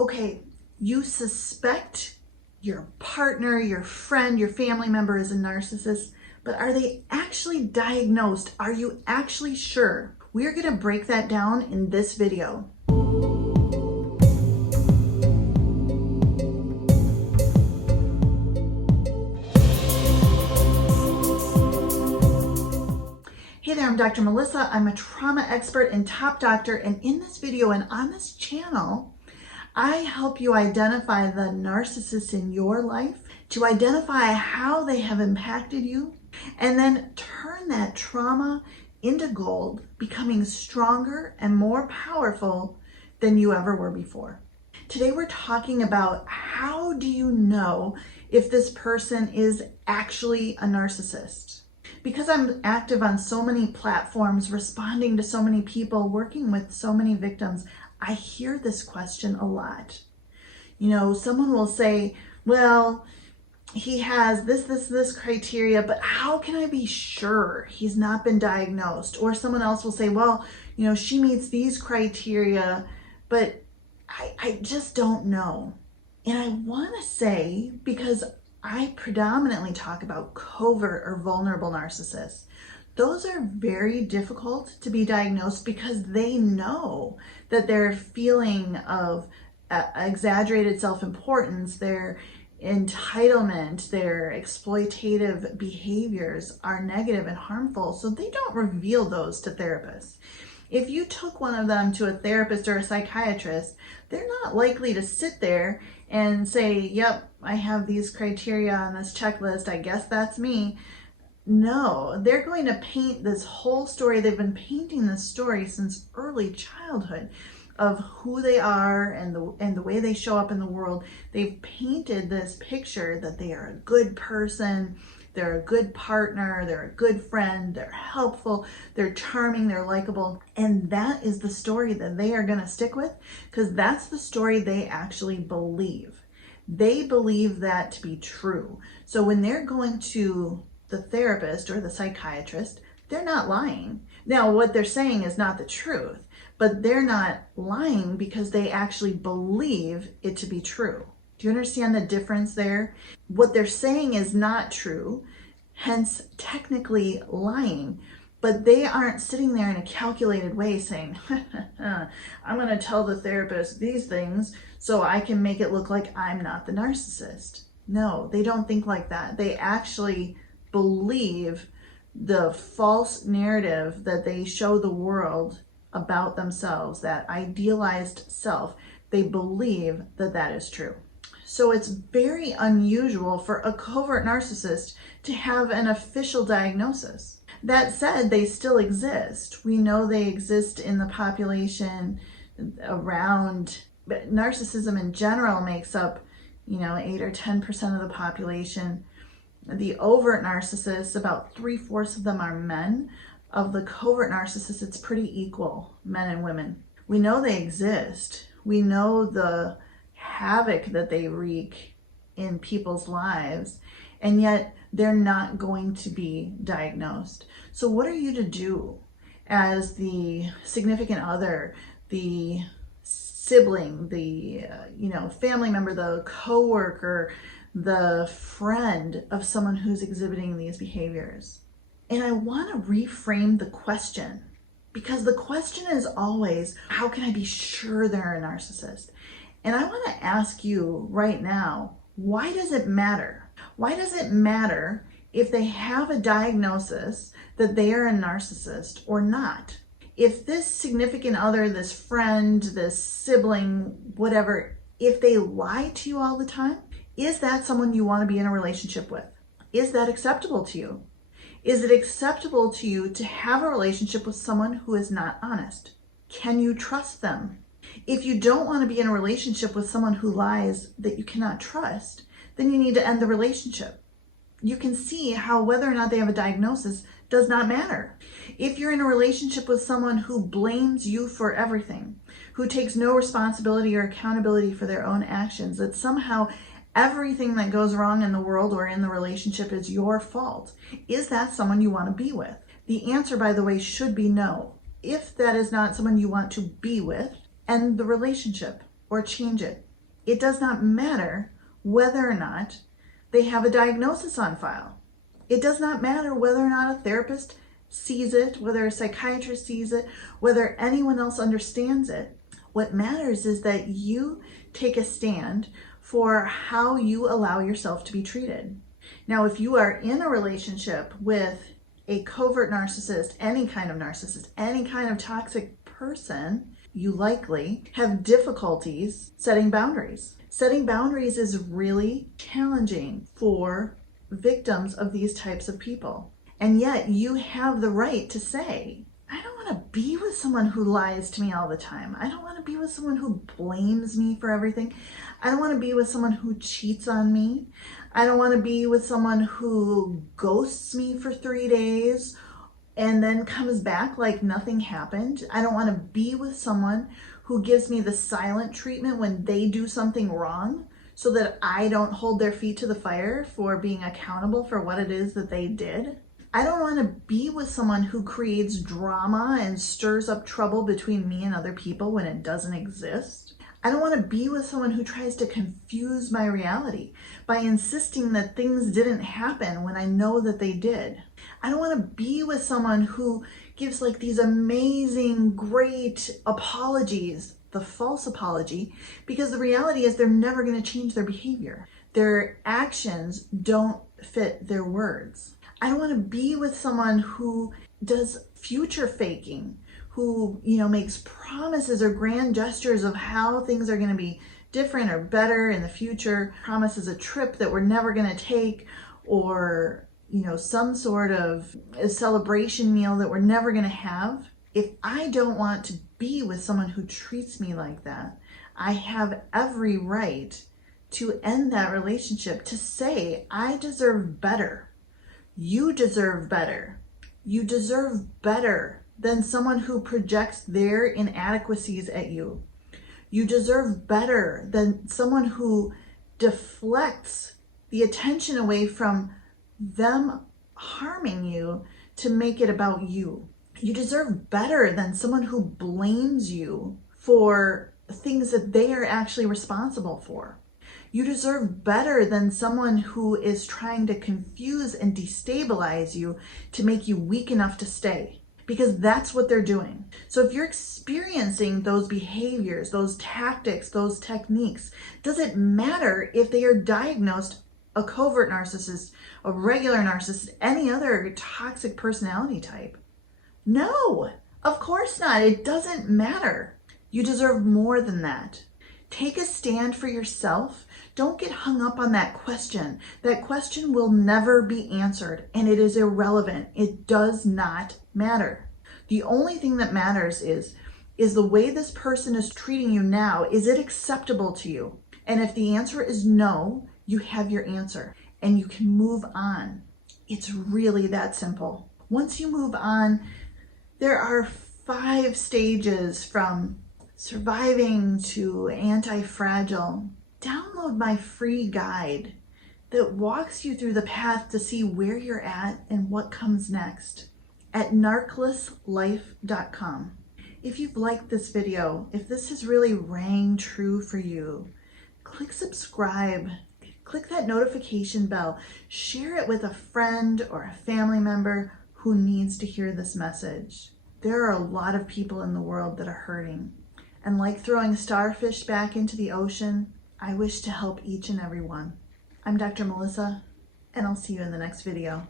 Okay, you suspect your partner, your friend, your family member is a narcissist, but are they actually diagnosed? Are you actually sure? We're going to break that down in this video. Hey there, I'm Dr. Melissa. I'm a trauma expert and top doctor, and in this video and on this channel, I help you identify the narcissists in your life, to identify how they have impacted you, and then turn that trauma into gold, becoming stronger and more powerful than you ever were before. Today we're talking about how do you know if this person is actually a narcissist? Because I'm active on so many platforms, responding to so many people, working with so many victims, I hear this question a lot. You know, someone will say, well, he has this criteria, but how can I be sure he's not been diagnosed? Or someone else will say, well, you know, she meets these criteria, but I just don't know. And I want to say, because I predominantly talk about covert or vulnerable narcissists. Those are very difficult to be diagnosed because they know that their feeling of exaggerated self-importance, their entitlement, their exploitative behaviors are negative and harmful, so they don't reveal those to therapists. If you took one of them to a therapist or a psychiatrist, they're not likely to sit there and say, yep, I have these criteria on this checklist, I guess that's me. No, they're going to paint this whole story. They've been painting this story since early childhood of who they are and the way they show up in the world. They've painted this picture that they are a good person, they're a good partner, they're a good friend, they're helpful, they're charming, they're likable. And that is the story that they are going to stick with, because that's the story they actually believe. They believe that to be true. So when they're going to the therapist or the psychiatrist, they're not lying. Now, what they're saying is not the truth, but they're not lying because they actually believe it to be true. Do you understand the difference there? What they're saying is not true, hence technically lying, but they aren't sitting there in a calculated way saying, I'm going to tell the therapist these things so I can make it look like I'm not the narcissist. No, they don't think like that. They actually believe the false narrative that they show the world about themselves, that idealized self. They believe that that is true. So it's very unusual for a covert narcissist to have an official diagnosis. That said, they still exist. We know they exist in the population around, but narcissism in general makes up, 8 or 10% of the population. The overt narcissists, about 3/4 of them are men. Of the covert narcissists, it's pretty equal, men and women. We know they exist. We know the havoc that they wreak in people's lives, and yet they're not going to be diagnosed. So what are you to do as the significant other, the sibling, the family member, the coworker, the friend of someone who's exhibiting these behaviors? And I want to reframe the question, because the question is always, how can I be sure they're a narcissist? And I want to ask you right now, why does it matter? Why does it matter if they have a diagnosis that they are a narcissist or not? If this significant other, this friend, this sibling, whatever, if they lie to you all the time, is that someone you want to be in a relationship with? Is that acceptable to you? Is it acceptable to you to have a relationship with someone who is not honest? Can you trust them? If you don't want to be in a relationship with someone who lies that you cannot trust, then you need to end the relationship. You can see how whether or not they have a diagnosis does not matter. If you're in a relationship with someone who blames you for everything, who takes no responsibility or accountability for their own actions, that somehow everything that goes wrong in the world or in the relationship is your fault, is that someone you want to be with? The answer, by the way, should be no. If that is not someone you want to be with, end the relationship or change it. It does not matter whether or not they have a diagnosis on file. It does not matter whether or not a therapist sees it, whether a psychiatrist sees it, whether anyone else understands it. What matters is that you take a stand for how you allow yourself to be treated. Now, if you are in a relationship with a covert narcissist, any kind of toxic person, you likely have difficulties setting boundaries. Setting boundaries is really challenging for victims of these types of people. And yet you have the right to say, I don't want to be with someone who lies to me all the time. I don't want to be with someone who blames me for everything. I don't want to be with someone who cheats on me. I don't want to be with someone who ghosts me for 3 days and then comes back like nothing happened. I don't want to be with someone who gives me the silent treatment when they do something wrong so that I don't hold their feet to the fire for being accountable for what it is that they did. I don't want to be with someone who creates drama and stirs up trouble between me and other people when it doesn't exist. I don't want to be with someone who tries to confuse my reality by insisting that things didn't happen when I know that they did. I don't want to be with someone who gives like these amazing, great apologies, the false apology, because the reality is they're never going to change their behavior. Their actions don't fit their words. I don't want to be with someone who does future faking, who, makes promises or grand gestures of how things are going to be different or better in the future, promises a trip that we're never going to take, or, some sort of a celebration meal that we're never going to have. If I don't want to be with someone who treats me like that, I have every right to end that relationship, to say, I deserve better. You deserve better. You deserve better than someone who projects their inadequacies at you. You deserve better than someone who deflects the attention away from them harming you to make it about you. You deserve better than someone who blames you for things that they are actually responsible for. You deserve better than someone who is trying to confuse and destabilize you to make you weak enough to stay, because that's what they're doing. So if you're experiencing those behaviors, those tactics, those techniques, does it matter if they are diagnosed a covert narcissist, a regular narcissist, any other toxic personality type? No, of course not. It doesn't matter. You deserve more than that. Take a stand for yourself. Don't get hung up on that question. That question will never be answered, and it is irrelevant. It does not matter. The only thing that matters is the way this person is treating you now, is it acceptable to you? And if the answer is no, you have your answer and you can move on. It's really that simple. Once you move on, there are 5 stages from surviving to anti-fragile. Download my free guide that walks you through the path to see where you're at and what comes next at narcissislife.com. If you've liked this video, if this has really rang true for you, click subscribe, click that notification bell, share it with a friend or a family member who needs to hear this message. There are a lot of people in the world that are hurting. And like throwing starfish back into the ocean, I wish to help each and every one. I'm Dr. Melissa, and I'll see you in the next video.